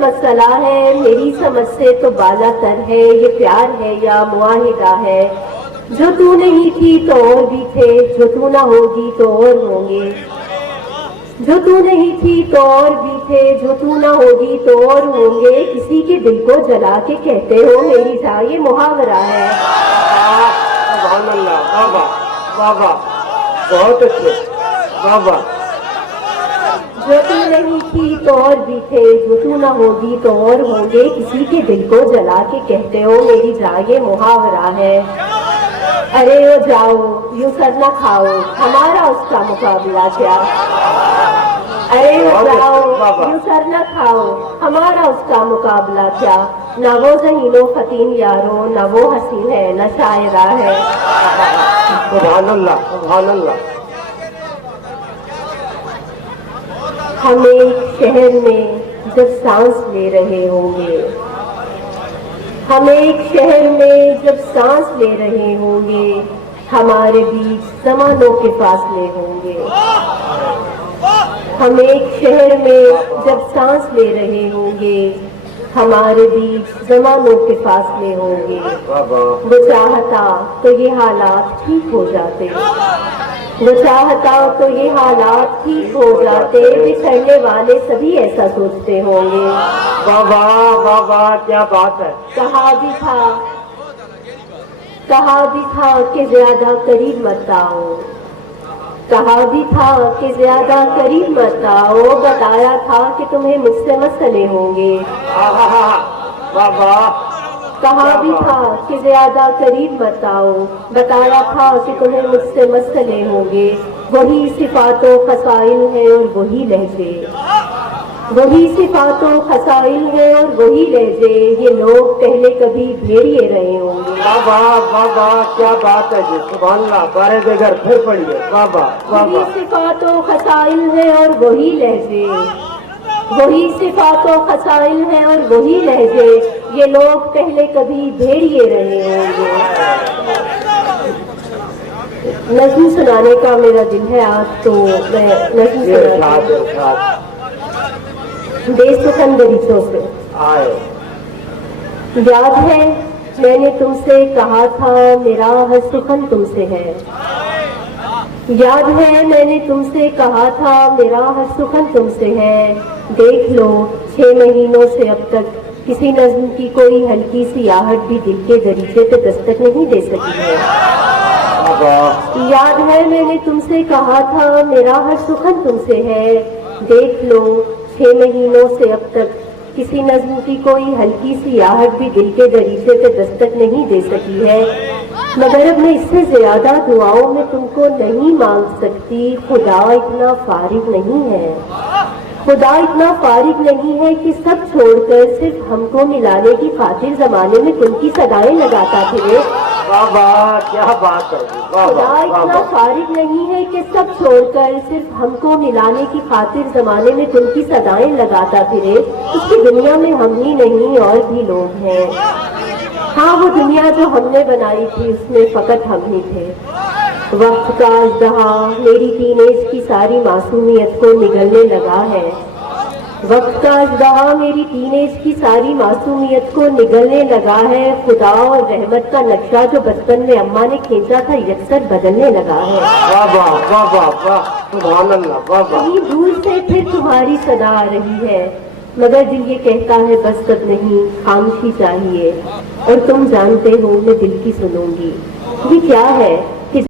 مسئلہ ہے، میری سمجھ سے تو بالا تر ہے، یہ پیار ہے یا معاہدہ ہے؟ جو تو نہیں تھی تو اور بھی تھے، جو تو نہ ہوگی تو اور ہوں گے، جو تو نہیں تھی تو اور بھی تھے، جو تو نہ ہوگی تو اور ہوں گے، کسی کے دل کو جلا کے کہتے ہو میری جان، یہ محاورہ ہے۔ سبحان اللہ، واہ واہ واہ، بہت اچھے، واہ واہ۔ جو تو نہیں تھی تو اور بھی تھے، جو تو نہ ہوگی تو اور ہوں گے، کسی کے دل کو جلا کے کہتے ہو میری جان، یہ محاورہ ہے۔ ارے او جاؤ یوں سر نہ کھاؤ، ہمارا اس کا مقابلہ کیا؟ ارے او جاؤ یوں سر نہ کھاؤ، ہمارا اس کا مقابلہ کیا؟ نہ وہ ذہین و فتین یارو، نہ وہ حسین ہے نہ شاعرہ ہے۔ سبحان اللہ، سبحان اللہ۔ ہم ایک شہر میں جب سانس لے رہے ہوں گے، ہم ایک شہر میں جب سانس لے رہے ہوں گے، ہمارے بیچ زمانوں کے فاصلے ہوں گے۔ ہم ایک شہر میں جب سانس لے رہے ہوں گے، ہمارے بیچ زمانوں کے فاصلے ہوں گے۔ وہ چاہتا تو یہ حالات ٹھیک ہو جاتے، وہ چاہتا تو یہ حالات ٹھیک ہو جاتے، بچھڑنے والے سبھی ایسا سوچتے ہوں گے۔ واہ واہ واہ واہ، کیا بات ہے۔ کہا بھی تھا کہ زیادہ قریب مت آؤ، کہا بھی تھا کہ زیادہ قریب مت آؤ، بتایا تھا کہ تمہیں مجھ سے مسئلے ہوں گے۔ واہ واہ، کہا بھی تھا کہ زیادہ قریب مت آؤ، بتایا تھا کہ تمہیں مجھ سے مسئلے ہوں گے۔ وہی صفات و خصائل ہیں اور وہی لہجے، وہی صفات و خصائل ہیں اور وہی لہجے، یہ لوگ پہلے کبھی بھیڑیے رہے ہوں گے۔ واہ واہ واہ واہ، کیا بات ہے جی، سبحان اللہ۔ بارے دیگر پھر پڑھیے، واہ واہ واہ وہی واہ۔ صفات و خصائل ہیں اور وہی لہجے، وہی صفات و خصائل ہیں اور وہی لہجے، یہ لوگ پہلے کبھی بھیڑیے رہے ہوں گے۔ نظم سنانے کا میرا دل ہے آج، تو میں نظم سناتی ہوں۔ بے سکندری سے آئے، یاد ہے میں نے تم سے کہا تھا میرا ہر سخن تم سے ہے، یاد ہے میں نے تم سے کہا تھا میرا ہر سخن تم سے ہے، دیکھ لو 6 مہینوں سے اب تک کسی نظم کی کوئی ہلکی سی آہٹ بھی دل کے دریچے پہ دستک نہیں دے سکی ہے۔ یاد ہے میں نے تم سے کہا تھا میرا ہر سخن تم سے ہے، دیکھ لو 6 مہینوں سے اب تک کسی نظم کی کوئی ہلکی سی آہٹ بھی دل کے دریچے پہ دستک نہیں دے سکی ہے، مگر اب میں اس سے زیادہ دعاؤں میں تم کو نہیں مانگ سکتی، خدا اتنا فارغ نہیں ہے، خدا اتنا فارغ نہیں ہے کہ سب چھوڑ کر صرف ہم کو ملانے کی خاطر زمانے میں تم کی صدائیں لگاتا پھرے۔ واہ واہ، کیا بات ہے جی، واہ خدا واہ واہ اتنا واہ۔ فارغ نہیں ہے کہ سب چھوڑ کر صرف ہم کو ملانے کی خاطر زمانے میں تم کی صدائیں لگاتا پھرے، اس کی دنیا میں ہم ہی نہیں اور بھی لوگ ہیں، ہاں وہ دنیا جو ہم نے بنائی تھی اس میں فقط ہم ہی تھے۔ وقت کا ازدہا میری ٹین ایج کی ساری معصومیت کو نگلنے لگا ہے، وقت کا ازدہا میری ٹین ایج کی ساری معصومیت کو نگلنے لگا ہے، خدا اور رحمت کا نقشہ جو بچپن میں اماں نے کھینچا تھا یکسر بدلنے لگا ہے۔ واہ واہ واہ واہ واہ، سبحان اللہ، واہ واہ۔ کہیں دور سے پھر تمہاری صدا آ رہی ہے، مگر دل یہ کہتا ہے بس اب نہیں، خاموشی چاہیے، اور تم جانتے ہو میں دل کی سنوں گی۔ یہ کیا ہے؟